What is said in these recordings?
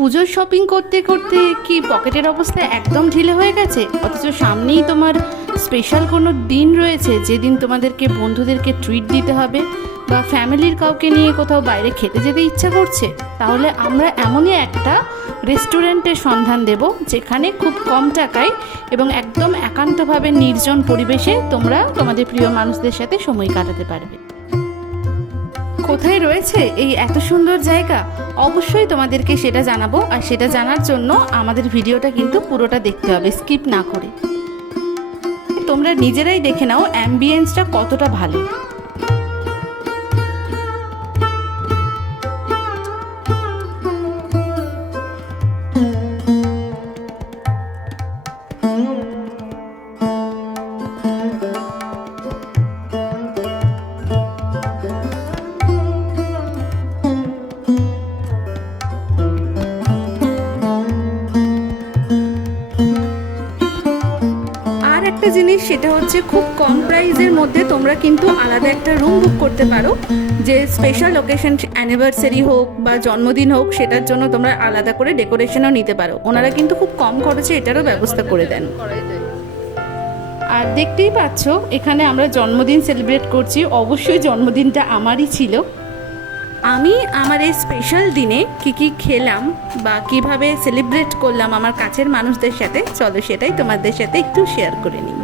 পুজোর শপিং করতে করতে কি পকেটের অবস্থা একদম ঢিলে হয়ে গেছে? অথচ সামনেই তোমার স্পেশাল কোনো দিন রয়েছে যেদিন তোমাদেরকে বন্ধুদেরকে ট্রিট দিতে হবে বা ফ্যামিলির কাউকে নিয়ে কোথাও বাইরে খেতে যেতে ইচ্ছা করছে। তাহলে আমরা এমনই একটা রেস্টুরেন্টের সন্ধান দেব যেখানে খুব কম টাকায় এবং একদম একান্তভাবে নির্জন পরিবেশে তোমরা তোমাদের প্রিয় মানুষদের সাথে সময় কাটাতে পারবে। কোথায় রয়েছে এই এত সুন্দর জায়গা অবশ্যই তোমাদেরকে সেটা জানাবো, আর সেটা জানার জন্য আমাদের ভিডিওটা কিন্তু পুরোটা দেখতে হবে, স্কিপ না করে। তোমরা নিজেরাই দেখে নাও অ্যাম্বিয়েন্সটা কতটা ভালো। একটা জিনিস সেটা হচ্ছে খুব কম প্রাইসের মধ্যে তোমরা কিন্তু আলাদা একটা রুম বুক করতে পারো, যে স্পেশাল অকেশন অ্যানিভার্সারি হোক বা জন্মদিন হোক সেটার জন্য তোমরা আলাদা করে ডেকোরেশনও নিতে পারো। ওনারা কিন্তু খুব কম খরচে এটারও ব্যবস্থা করে দেন। আর দেখতেই পাচ্ছ এখানে আমরা জন্মদিন সেলিব্রেট করছি। অবশ্যই জন্মদিনটা আমারই ছিল। আমি আমার এই স্পেশাল দিনে কি কি খেলাম বা কিভাবে সেলিব্রেট করলাম আমার কাছের মানুষদের সাথে, চলো সেটাই তোমাদের সাথে একটু শেয়ার করে নিই।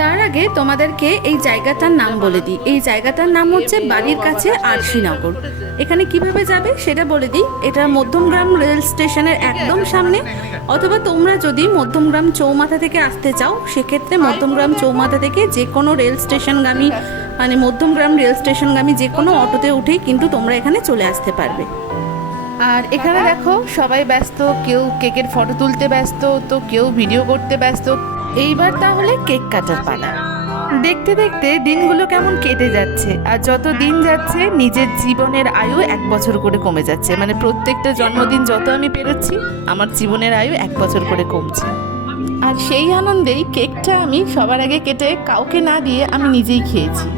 তার আগে তোমাদেরকে এই জায়গাটার নাম বলে দিই। এই জায়গাটার নাম হচ্ছে বাড়ির কাছে আরশিনগর। এখানে কিভাবে যাবে সেটা বলে দিই। এটা মধ্যমগ্রাম রেল স্টেশনের একদম সামনে, অথবা তোমরা যদি মধ্যমগ্রাম চৌমাথা থেকে আসতে চাও সেক্ষেত্রে মধ্যমগ্রাম চৌমাথা থেকে যে কোনো রেল স্টেশনগামী মানে মধ্যমগ্রাম রেল স্টেশনগামী যে কোনো অটোতে উঠেই কিন্তু তোমরা এখানে চলে আসতে পারবে। আর এখানে দেখো সবাই ব্যস্ত, কেউ কেকের ফটো তুলতে ব্যস্ত, তো কেউ ভিডিও করতে ব্যস্ত। এইবার তাহলে কেক কাটার পালা। দেখতে দেখতে দিনগুলো কেমন কেটে যাচ্ছে, আর যত দিন যাচ্ছে নিজের জীবনের আয়ু 1 বছর করে কমে যাচ্ছে। মানে প্রত্যেকটা জন্মদিন যত আমি পেরোচ্ছি আমার জীবনের আয়ু 1 বছর করে কমছে। আর সেই আনন্দেই কেকটা আমি সবার আগে কেটে কাউকে না দিয়ে আমি নিজেই খেয়েছি।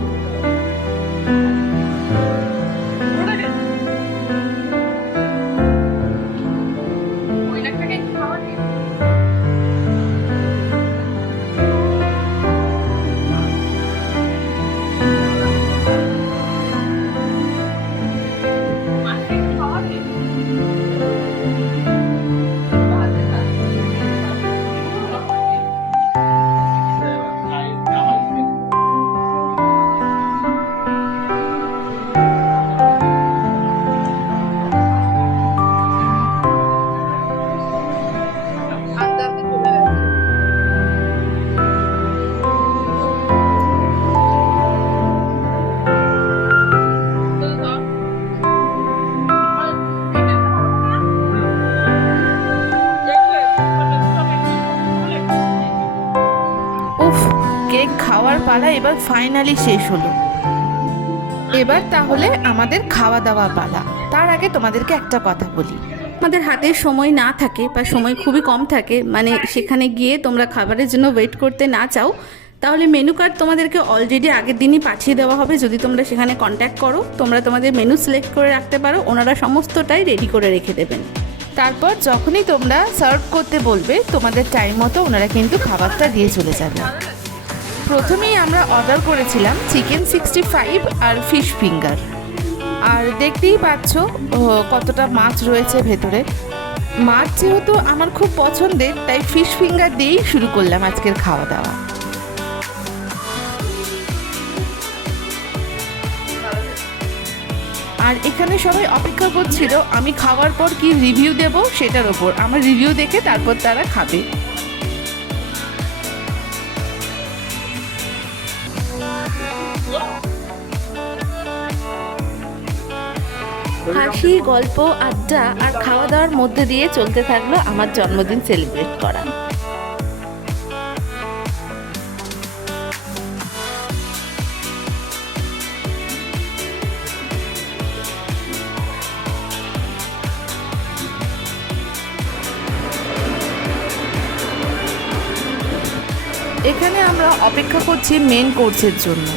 কেক খাওয়ার পালা এবার ফাইনালি শেষ হলো। এবার তাহলে আমাদের খাওয়া দাওয়া পালা। তার আগে তোমাদেরকে একটা কথা বলি, আমাদের হাতে সময় না থাকে বা সময় খুবই কম থাকে, মানে সেখানে গিয়ে তোমরা খাবারের জন্য ওয়েট করতে না চাও, তাহলে মেনু কার্ড তোমাদেরকে অলরেডি আগের দিনই পাঠিয়ে দেওয়া হবে। যদি তোমরা সেখানে কন্ট্যাক্ট করো তোমরা তোমাদের মেনু সিলেক্ট করে রাখতে পারো, ওনারা সমস্তটাই রেডি করে রেখে দেবেন। তারপর যখনই তোমরা সার্ভ করতে বলবে তোমাদের টাইম মতো ওনারা কিন্তু খাবারটা দিয়ে চলে যাবে। প্রথমেই আমরা অর্ডার করেছিলাম চিকেন 65 আর ফিশ ফিঙ্গার। আর দেখতেই পাচ্ছ কতটা মাছ রয়েছে ভেতরে। মাছ যেহেতু আমার খুব পছন্দের তাই ফিশ ফিঙ্গার দিয়েই শুরু করলাম আজকের খাওয়া দাওয়া। আর এখানে সবাই অপেক্ষা করছিল আমি খাওয়ার পর কি রিভিউ দেব সেটার ওপর। আমার রিভিউ দেখে তারপর তারা খাবে। হাসি, গল্প, আড্ডা আর খাওয়া দাওয়ার মধ্যে দিয়ে চলতে থাকলো আমার জন্মদিন সেলিব্রেট করা। এখানে আমরা অপেক্ষা করছি মেন কোর্সের জন্য।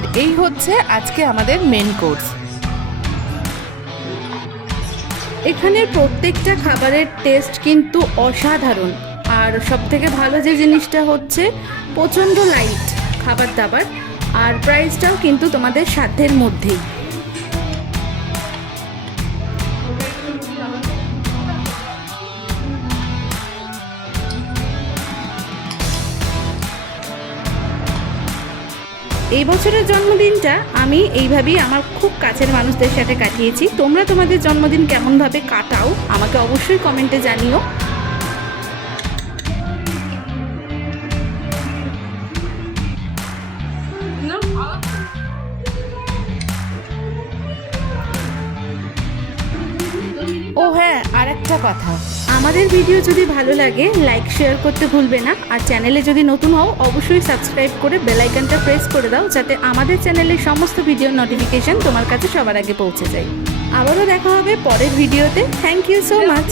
আর এই হচ্ছে আজকে আমাদের মেন কোর্স। এখানের প্রত্যেকটা খাবারের টেস্ট কিন্তু অসাধারণ। আর সবথেকে ভালো যে জিনিসটা হচ্ছে প্রচণ্ড লাইট খাবার দাবার, আর প্রাইসটাও কিন্তু তোমাদের সাধ্যের মধ্যেই। এই বছরের জন্মদিনটা আমি এইভাবেই আমার খুব কাছের মানুষদের সাথে কাটিয়েছি। তোমরা তোমাদের জন্মদিন কেমনভাবে কাটাও আমাকে অবশ্যই কমেন্টে জানিও। ও হ্যাঁ, আর একটা কথা, আমাদের ভিডিও যদি ভালো লাগে লাইক শেয়ার করতে ভুলবে না। আর চ্যানেলে যদি নতুন হও অবশ্যই সাবস্ক্রাইব করে বেল আইকনটা প্রেস করে দাও, যাতে আমাদের চ্যানেলের সমস্ত ভিডিওর নোটিফিকেশন তোমার কাছে সবার আগে পৌঁছে যায়। আবারও দেখা হবে পরের ভিডিওতে। Thank you so much.